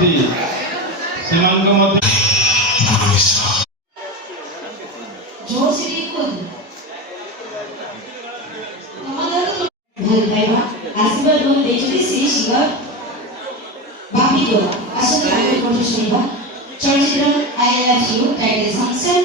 ଅଛନ୍ତି ସେମାନଙ୍କ ମଧ୍ୟ आशीर्वाद श्री शिव बापी को चलचित्र I love you title function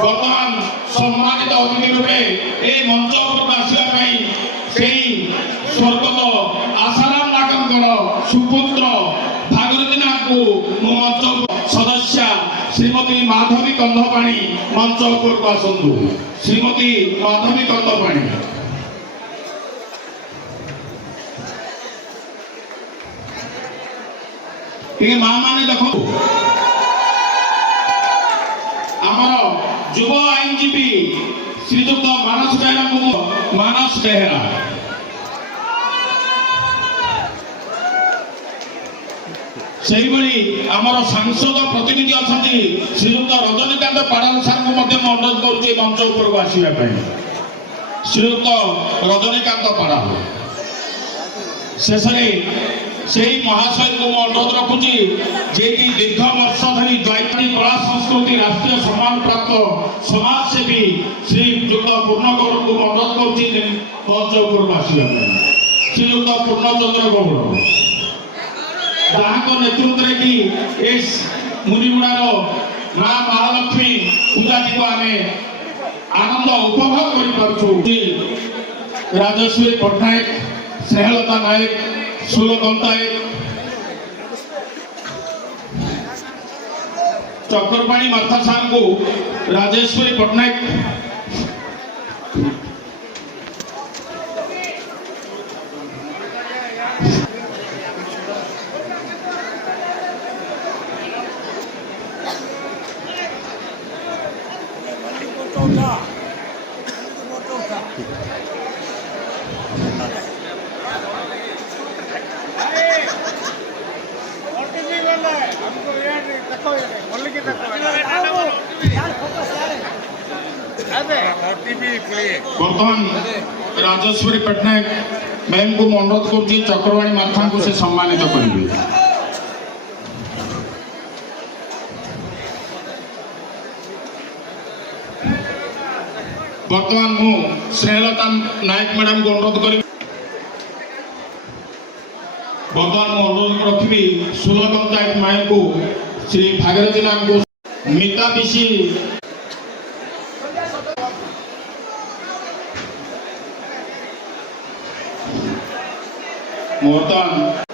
वर्तमान सम्मानित अतिथि रूपे ए मंच उपरକୁ ଆସିବା ପାଇଁ ସେହି ସ୍ୱର୍ଗତ आसाराम नागଙ୍କର सुपुत्र भागीरथी नागକୁ ମୋ मंच सदस्य श्रीमती माधवी कंधपाणी मंच उपरକୁ आसନ୍ତୁ श्रीमती माधवी कंधपाणी ये मां माने देखो आमर युव आईनजीवी श्रीजुक्त मानस बेहेरा से आमर सांसद प्रतिनिधि अच्छा श्रीजुक्त रजनीकांत पाड़ाल सार को अनुरोध करुचे मंच उपरକୁ आसवा श्रीजुक्त रजनीकांत पाड़ाल शेष से महाशय को अनुरोध रखुची जे कि दीर्घ वर्ष धरी जयपुरी कला संस्कृति राष्ट्रीय सम्मान प्राप्त समाजसेवी श्रीजुक्त पूर्णगौड़ को अनुरोध करुची मंच उपरକୁ आसवा श्रीजुक्त पूर्णचंद्र गौड़ जहाँ नेतृत्व की इस मुनिगुड़ार माँ महालक्ष्मी पूजा की आम आनंद उपभोग कर राजश्री पट्टनायक स्नेहलता नायक सुलकंता नायक चक्रपाणी माथा सार को राजेश्वरी पट्टनायक बर्तमान राजेश्वरी पट्टनायक मैम को अनुरोध कर चक्रवाणी माथा को से सम्मानित करेंगे बर्तमान मु स्नेहलता नायक मैडम को अनुरोध करी बर्तमान मु अनुरोध रखी सुलकंता माया को श्री भागीरथी नाग को मिता दिशी बर्तमान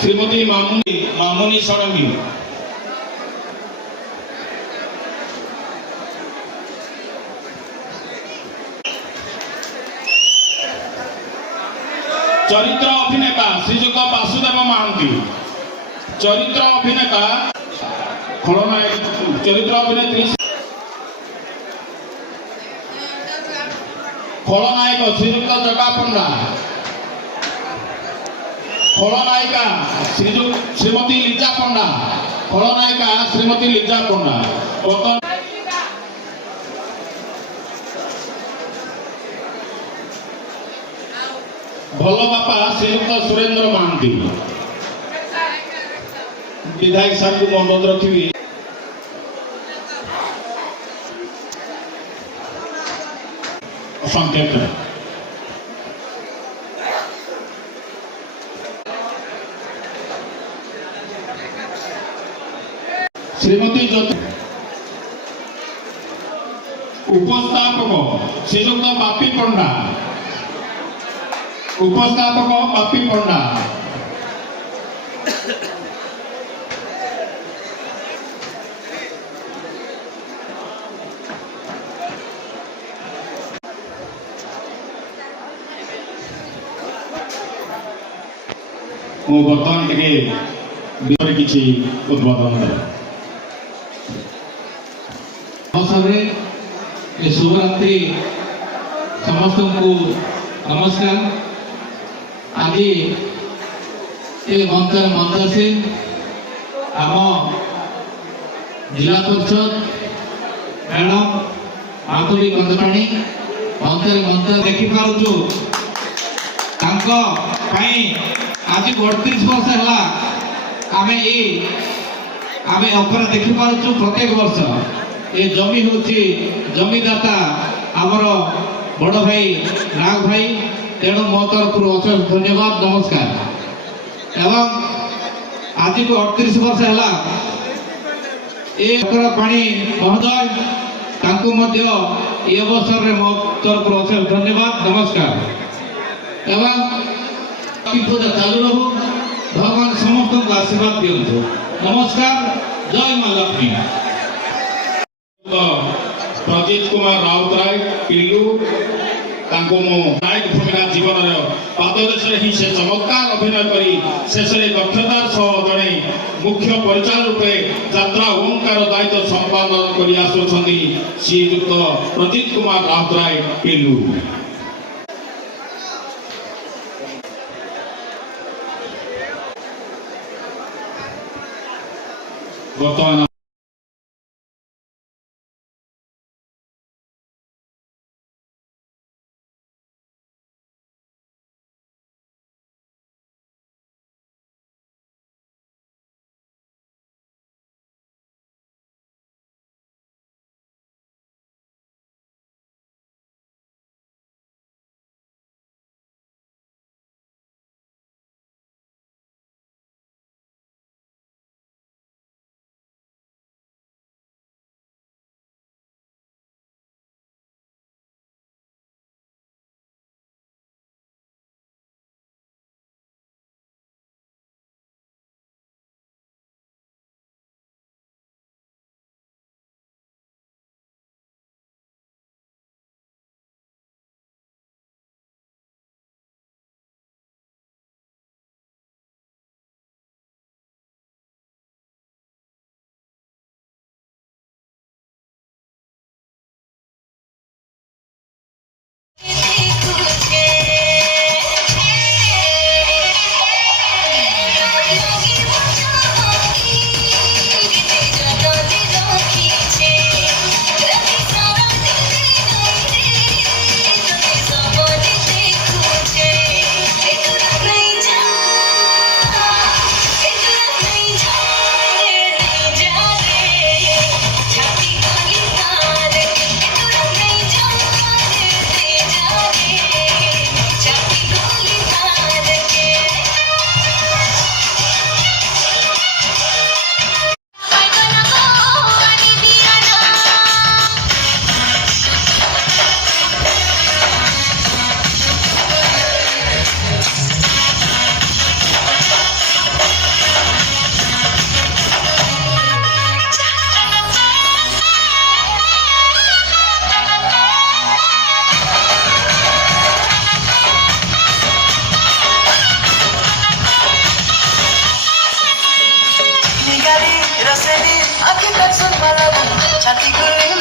श्रीमती मामुनी षडंगी चरित्र अभिनेता श्रीजुक्त वासुदेव महांती चरित्र अभिनेता खलनायक चरित्र अभिनेत्री खलनायक श्रीजुक्त जगा पंडा खलनायिका श्रीमती लिजा पंडा खलनायिका श्रीमती लिजा पंडा भल बापा श्रीयुक्त सुरेंद्र महांती विधायक साहब को अनुरोध रखी संकेत श्रीमती उपस्थापक श्रीयुक्त बापी पंडा उपस्थापक बापी पंडा बर्तमान टे किसी उद्बोधन शुभरात्रि समस्त को नमस्कार आज ये मंच से आम जिला परिषद मैडम माधुरी गंधपाणी मंत्र मंत्र देखी पारुछु तांको पई आज 38 वर्ष हला आमे ऑफर देखि पारुछु प्रत्येक वर्ष ए जमी होची जमीदाता हमर बड़ भाई नाग भाई तेणु मो तरफ अशेष धन्यवाद नमस्कार एवं आज को 38 वर्ष हला ए पाणी महोदय तांको मध्य ए अवसर रे मो तरफ अशेष धन्यवाद नमस्कार एवं पूजा चालू रहू भगवान समस्त आशीर्वाद दियंतु नमस्कार जय मां लक्ष्मी प्रजीत कुमार राउतराय पिल्लू तांको मो नायक भूमिका जीवन पाददेशे ही से चमत्कार अभिनय करी शेष दक्षतार सह जड़े मुख्य परिचालक रूपे यात्रा ओंकार दायित्व संपादन कर आसुछंदी श्रीयुक्त प्रजीत कुमार राउतराय पिल्लू वर्तमान छाती खुली